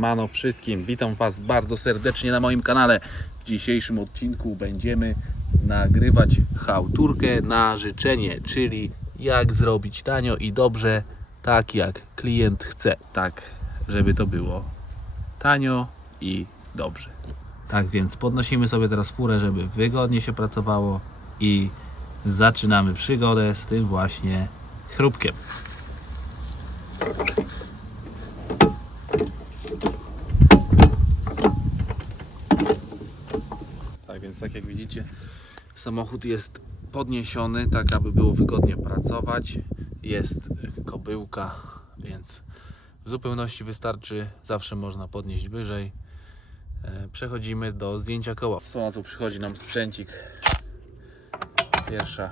Siemano wszystkim, witam Was bardzo serdecznie na moim kanale. W dzisiejszym odcinku będziemy nagrywać chałturkę na życzenie, czyli jak zrobić tanio i dobrze, tak jak klient chce. Tak, żeby to było tanio i dobrze. Tak więc podnosimy sobie teraz furę, żeby wygodnie się pracowało i zaczynamy przygodę z tym właśnie chrupkiem. Tak jak widzicie samochód jest podniesiony tak aby było wygodnie pracować. Jest kobyłka więc w zupełności wystarczy. Zawsze można podnieść wyżej. E, przechodzimy do zdjęcia koła. W na co przychodzi nam sprzęcik. Pierwsza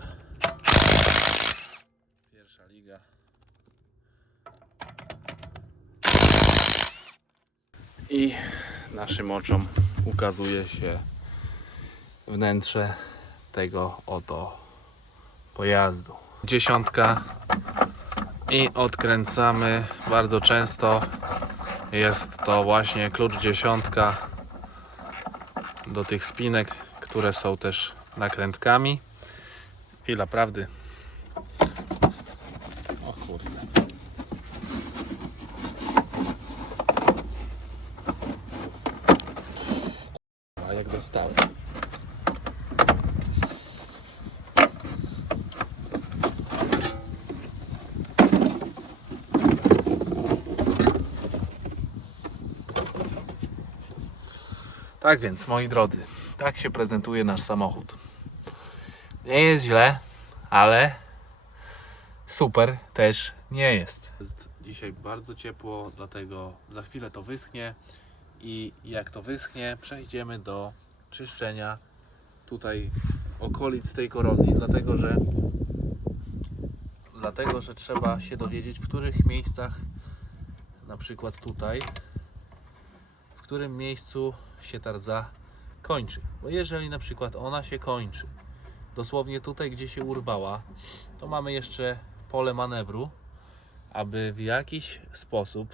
pierwsza liga. I naszym oczom ukazuje się wnętrze tego oto pojazdu. Dziesiątka i odkręcamy bardzo często. Jest to właśnie klucz dziesiątka do tych spinek, które są też nakrętkami. Chwila prawdy. O kurde. A jak dostałem. Tak więc, moi drodzy, tak się prezentuje nasz samochód. Nie jest źle, ale super też nie jest. Jest dzisiaj bardzo ciepło, dlatego za chwilę to wyschnie i jak to wyschnie, przejdziemy do czyszczenia tutaj okolic tej korozji, dlatego że dlatego, że trzeba się dowiedzieć, w których miejscach na przykład tutaj którym miejscu się ta rdza kończy. Bo jeżeli na przykład ona się kończy dosłownie tutaj, gdzie się urwała, to mamy jeszcze pole manewru, aby w jakiś sposób,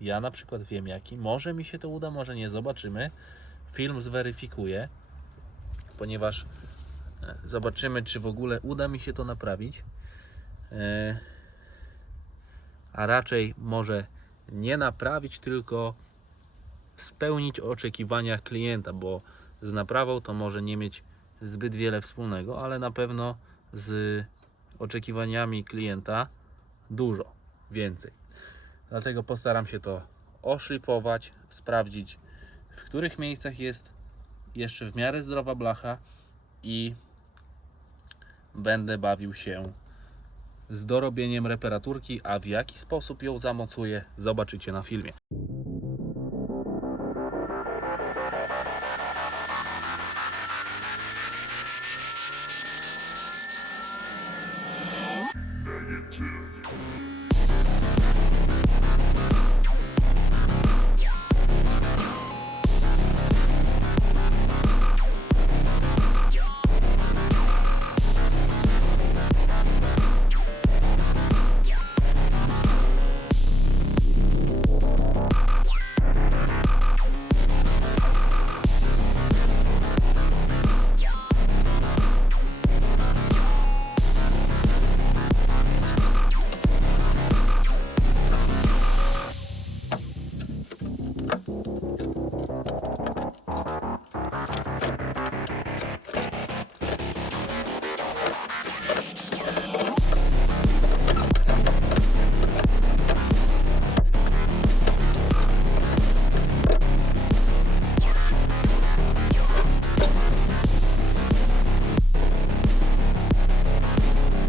ja na przykład wiem jaki, może mi się to uda, może nie, zobaczymy. Film zweryfikuje, ponieważ e, zobaczymy, czy w ogóle uda mi się to naprawić. E, A raczej może nie naprawić, tylko spełnić oczekiwania klienta, bo z naprawą to może nie mieć zbyt wiele wspólnego, ale na pewno z oczekiwaniami klienta dużo więcej. Dlatego postaram się to oszlifować, sprawdzić w których miejscach jest jeszcze w miarę zdrowa blacha i będę bawił się z dorobieniem reparaturki, a w jaki sposób ją zamocuję zobaczycie na filmie.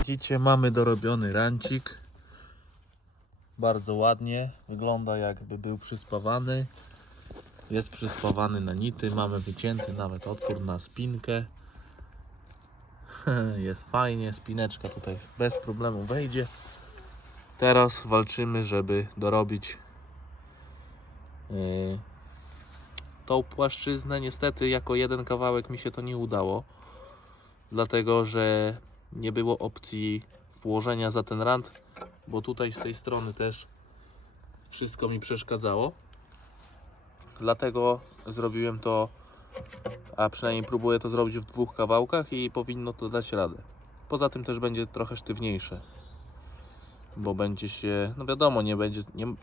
Widzicie, mamy dorobiony rancik. Bardzo ładnie. Wygląda jakby był przyspawany. Jest przyspawany na nity. Mamy wycięty nawet otwór na spinkę. Jest fajnie. Spineczka tutaj bez problemu wejdzie. Teraz walczymy, żeby dorobić yy, tą płaszczyznę. Niestety jako jeden kawałek mi się to nie udało. Dlatego, że nie było opcji włożenia za ten rand, bo tutaj z tej strony też wszystko mi przeszkadzało. Dlatego zrobiłem to, a przynajmniej próbuję to zrobić w dwóch kawałkach i powinno to dać radę. Poza tym też będzie trochę sztywniejsze. Bo będzie się, no wiadomo, nie będzie nie,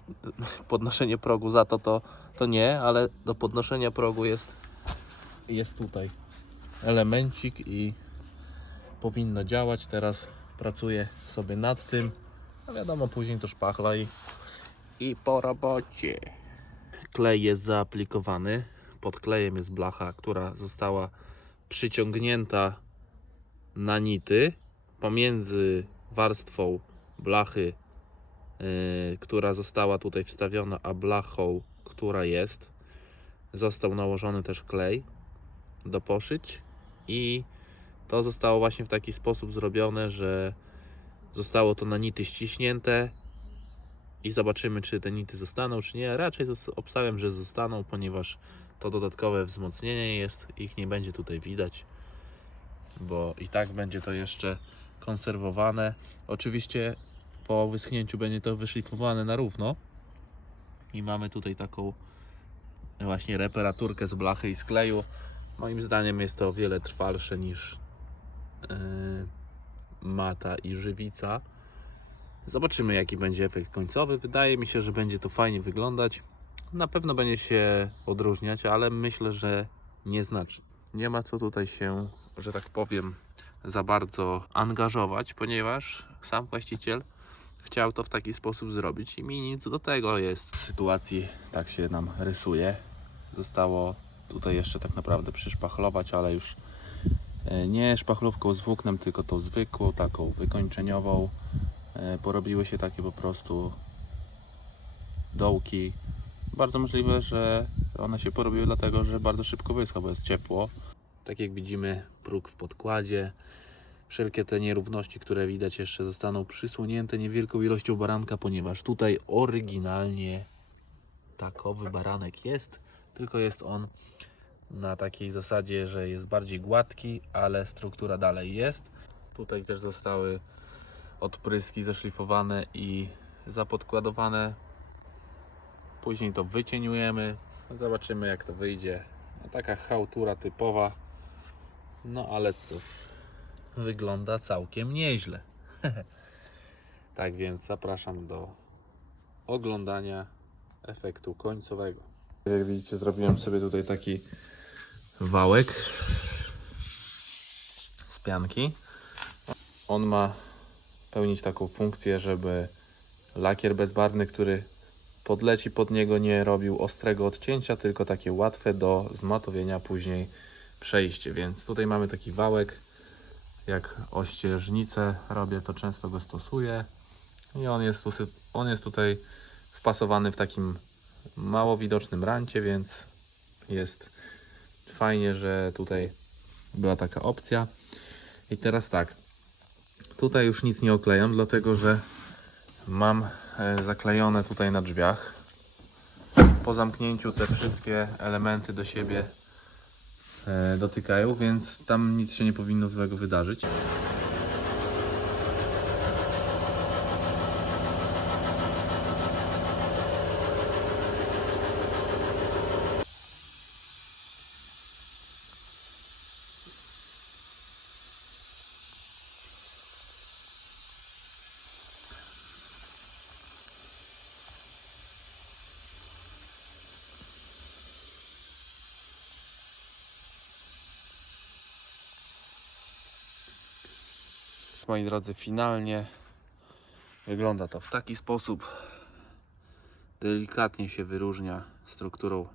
podnoszenie progu za to, to, to nie, ale do podnoszenia progu jest, jest tutaj elemencik i powinno działać. Teraz pracuję sobie nad tym. No wiadomo, później to szpachla i, i po robocie. Klej jest zaaplikowany. Pod klejem jest blacha, która została przyciągnięta na nity pomiędzy warstwą blachy, yy, która została tutaj wstawiona, a blachą, która jest. Został nałożony też klej do poszyć i to zostało właśnie w taki sposób zrobione, że zostało to na nity ściśnięte i zobaczymy, czy te nity zostaną, czy nie. Raczej obstawiam, że zostaną, ponieważ to dodatkowe wzmocnienie jest, ich nie będzie tutaj widać, bo i tak będzie to jeszcze konserwowane. Oczywiście po wyschnięciu będzie to wyszlifowane na równo i mamy tutaj taką właśnie reparaturkę z blachy i z kleju. Moim zdaniem jest to o wiele trwalsze niż mata i żywica. Zobaczymy jaki będzie efekt końcowy. Wydaje mi się, że będzie to fajnie wyglądać. Na pewno będzie się odróżniać, ale myślę, że nieznacznie. Nie ma co tutaj się, że tak powiem, za bardzo angażować, ponieważ sam właściciel chciał to w taki sposób zrobić i mi nic do tego jest. W sytuacji tak się nam rysuje. Zostało tutaj jeszcze tak naprawdę przyszpachlować, ale już nie szpachlówką z włóknem, tylko tą zwykłą, taką wykończeniową. E, Porobiły się takie po prostu dołki. Bardzo możliwe, że one się porobiły dlatego, że bardzo szybko wyschła, bo jest ciepło. Tak jak widzimy, próg w podkładzie. Wszelkie te nierówności, które widać jeszcze zostaną przysłonięte niewielką ilością baranka, ponieważ tutaj oryginalnie takowy baranek jest, tylko jest on na takiej zasadzie, że jest bardziej gładki, ale struktura dalej jest. Tutaj też zostały odpryski zeszlifowane i zapodkładowane. Później to wycieniujemy. Zobaczymy jak to wyjdzie. No, taka chałtura typowa. No ale cóż, wygląda całkiem nieźle. tak więc zapraszam do oglądania efektu końcowego. Jak widzicie, zrobiłem sobie tutaj taki wałek z pianki. On ma pełnić taką funkcję, żeby lakier bezbarwny, który podleci pod niego, nie robił ostrego odcięcia, tylko takie łatwe do zmatowienia później przejście. Więc tutaj mamy taki wałek. Jak ościeżnicę robię, to często go stosuję. I on jest, on jest tutaj wpasowany w takim mało widocznym rancie, więc jest fajnie, że tutaj była taka opcja. I teraz tak, tutaj już nic nie oklejam, dlatego że mam e, zaklejone tutaj na drzwiach. Po zamknięciu te wszystkie elementy do siebie e, dotykają, więc tam nic się nie powinno złego wydarzyć. Moi drodzy, finalnie wygląda to w taki sposób. Delikatnie się wyróżnia strukturą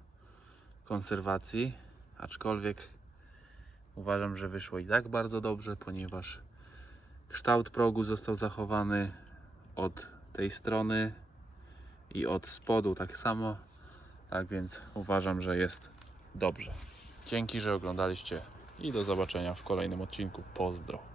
konserwacji, aczkolwiek uważam, że wyszło i tak bardzo dobrze, ponieważ kształt progu został zachowany od tej strony i od spodu tak samo. Tak więc uważam, że jest dobrze. Dzięki, że oglądaliście i do zobaczenia w kolejnym odcinku. Pozdro.